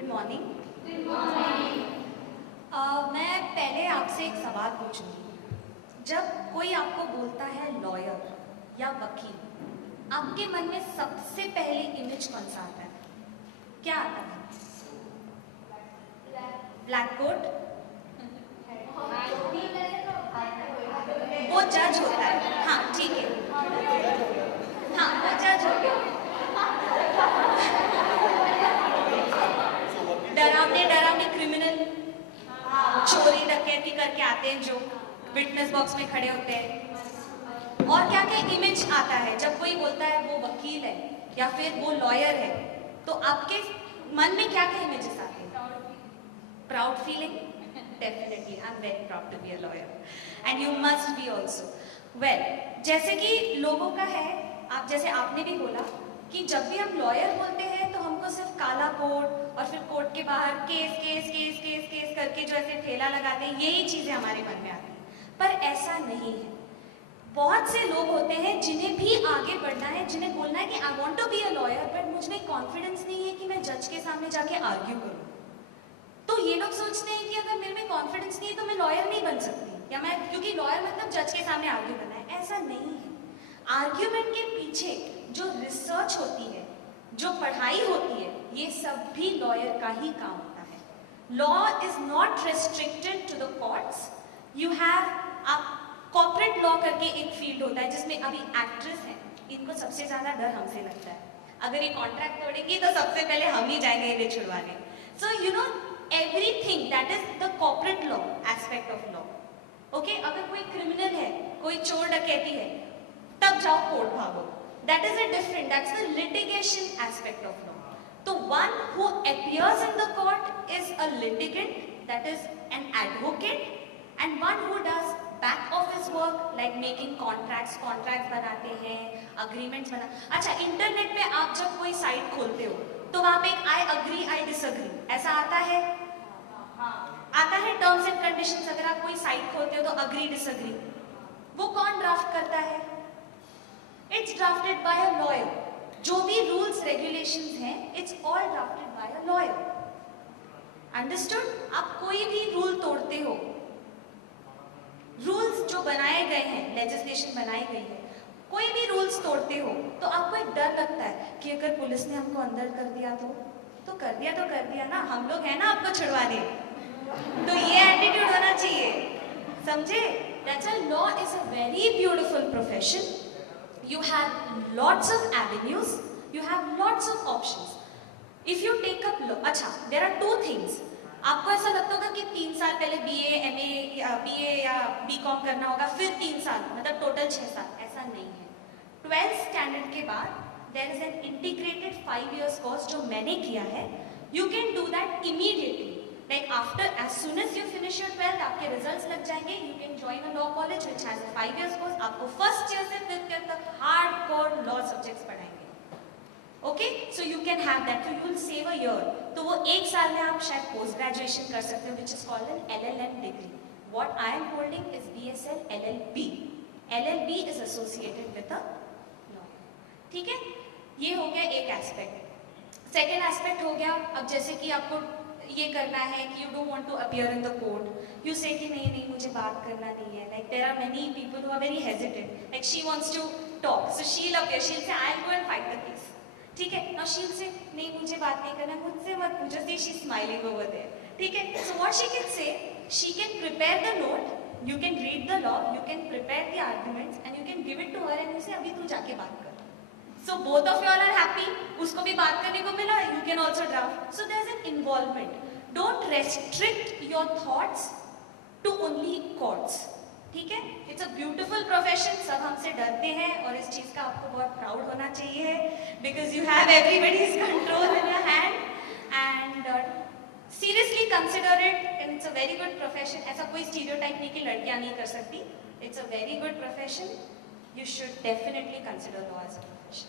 Good morning. मैं पहले आपसे एक सवाल पूछूंगी। जब कोई आपको बोलता है लॉयर या वकील, आपके मन में सबसे पहले इमेज कौन सा आता है? क्या आता है? Black coat? वो जज होता है। हाँ ठीक है, हाँ वो जज होता है। डरावने डरावने क्रिमिनल, चोरी डकैती करके आते हैं जो विटनेस बॉक्स में खड़े होते हैं। और क्या क्या इमेज आता है जब कोई बोलता है वो वकील है या फिर वो लॉयर है, तो आपके मन में क्या क्या इमेजेस आते हैं? Proud feeling? Definitely, I am very proud to be a lawyer and you must be also. Well, जैसे कि लोगों का है, आप जैसे आपने भी बोला कि जब भी हम लॉयर बोलते हैं तो हमको सिर्फ काला कोट और फिर कोर्ट के बाहर case case case case case करके जो ऐसे ठेला लगाते हैं, यही चीजें हमारे मन में आती हैं। पर ऐसा नहीं है। बहुत से लोग होते हैं जिन्हें भी आगे बढ़ना है, जिन्हें बोलना है कि I want to be a lawyer, but मुझ में कॉन्फिडेंस नहीं है कि मैं जज के सामने जाके आर्ग्यू करूं। तो ये लोग सोचते हैं कि अगर मेरे में कॉन्फिडेंस नहीं है तो मैं लॉयर नहीं बन सकती, या मैं, क्योंकि लॉयर मतलब जज के सामने आर्ग्यू करना है। ऐसा नहीं है। आर्ग्यूमेंट के पीछे जो रिसर्च होती है, जो पढ़ाई होती है, ये सब भी लॉयर का ही काम होता है। Law is not restricted to the courts. You have corporate law करके एक फील्ड होता है जिसमें अभी एक्ट्रेस हैं, इनको सबसे ज्यादा डर हमसे लगता है। अगर ये कॉन्ट्रैक्ट तोड़ेंगी तो सबसे पहले हम ही जाएंगे इन्हें छुड़वाने। So you know everything that is the corporate law aspect of law. Okay, अगर कोई क्रिमिनल है, कोई चोर डकैती है, तब जाओ कोर्ट भागो. That is a different, that's the litigation aspect of law. So one who appears in the court is a litigant, that is an advocate, and one who does back office work like making contracts बनाते हैं, agreements बना। अच्छा, internet पे आप जब कोई site खोलते हो तो वहां पे एक आई अग्री आई डिसअग्री ऐसा आता है, आता है टर्म्स एंड कंडीशंस। अगर आप कोई साइट खोलते हो तो अग्री डिसअग्री, वो कौन ड्राफ्ट करता है? It's drafted bye a lawyer. जो भी रूल्स रेगुलेशंस हैं, it's all drafted bye a lawyer. Understood? आप कोई भी रूल तोड़ते हो, रूल्स जो बनाए गए हैं, लेजिस्लेशन बनाई गई है, कोई भी रूल्स तोड़ते हो तो आपको एक डर लगता है कि अगर पुलिस ने हमको अंदर कर दिया तो कर दिया ना, हम लोग हैं ना आपको छुड़वाने। तो ये एटीट्यूड होना चाहिए, समझे? That's why law is a very beautiful profession. You have lots of avenues, you have lots of options if you take up law. अच्छा, देयर आर टू थिंग्स। आपको ऐसा लगता होगा कि 3 साल पहले बीए, एमए या बीए या बीकॉम करना होगा, फिर 3 साल, मतलब टोटल 6 साल। ऐसा नहीं है। 12th स्टैंडर्ड के बाद there is an integrated 5 years course जो मैंने किया है। You can do that immediately, like after, as soon as you finish your 12th, आपके रिजल्ट्स लग जाएंगे, you can join a law college which has a 5 years course. आपको first year से 5th year तक हार्डकोर लॉ सब्जेक्ट्स पढ़ाएंगे। Okay, so you can have that, so you will save a year. तो वो 1 साल में आप शायद पोस्ट ग्रेजुएशन कर सकते हो, which is called an LLM degree. What I am holding is BSL LLB। LLB is associated with a, ठीक है? ये हो गया एक एस्पेक्ट। सेकेंड एस्पेक्ट हो गया, अब जैसे कि आपको ये करना है कि you don't want to appear in the court, you say कि नहीं मुझे बात करना नहीं है। Like there are many people who are very hesitant, like she wants to talk, so she will appear, she will say I will go and fight the case. ठीक है, now she will से नहीं मुझे बात नहीं करना, मुझसे मत पूछो, सी शी स्माइलिंग ओवर देयर। ठीक है, so what she can say, she can prepare the note, you can read the law, you can prepare the arguments and you can give it to her and you say अभी तू जाके बात कर। So both of you all are happy, उसको भी बात करने को मिला, you can also draft. So there's an involvement. Don't restrict your thoughts to only courts. ठीक है? It's a beautiful profession. सब हमसे डरते हैं और इस चीज का आपको बहुत प्राउड होना चाहिए, because you have everybody's control in your hand and seriously consider it, and it's a very good profession. ऐसा कोई stereotype नहीं कि लड़कियां नहीं कर सकती. It's a very good profession. You should definitely consider law as a profession.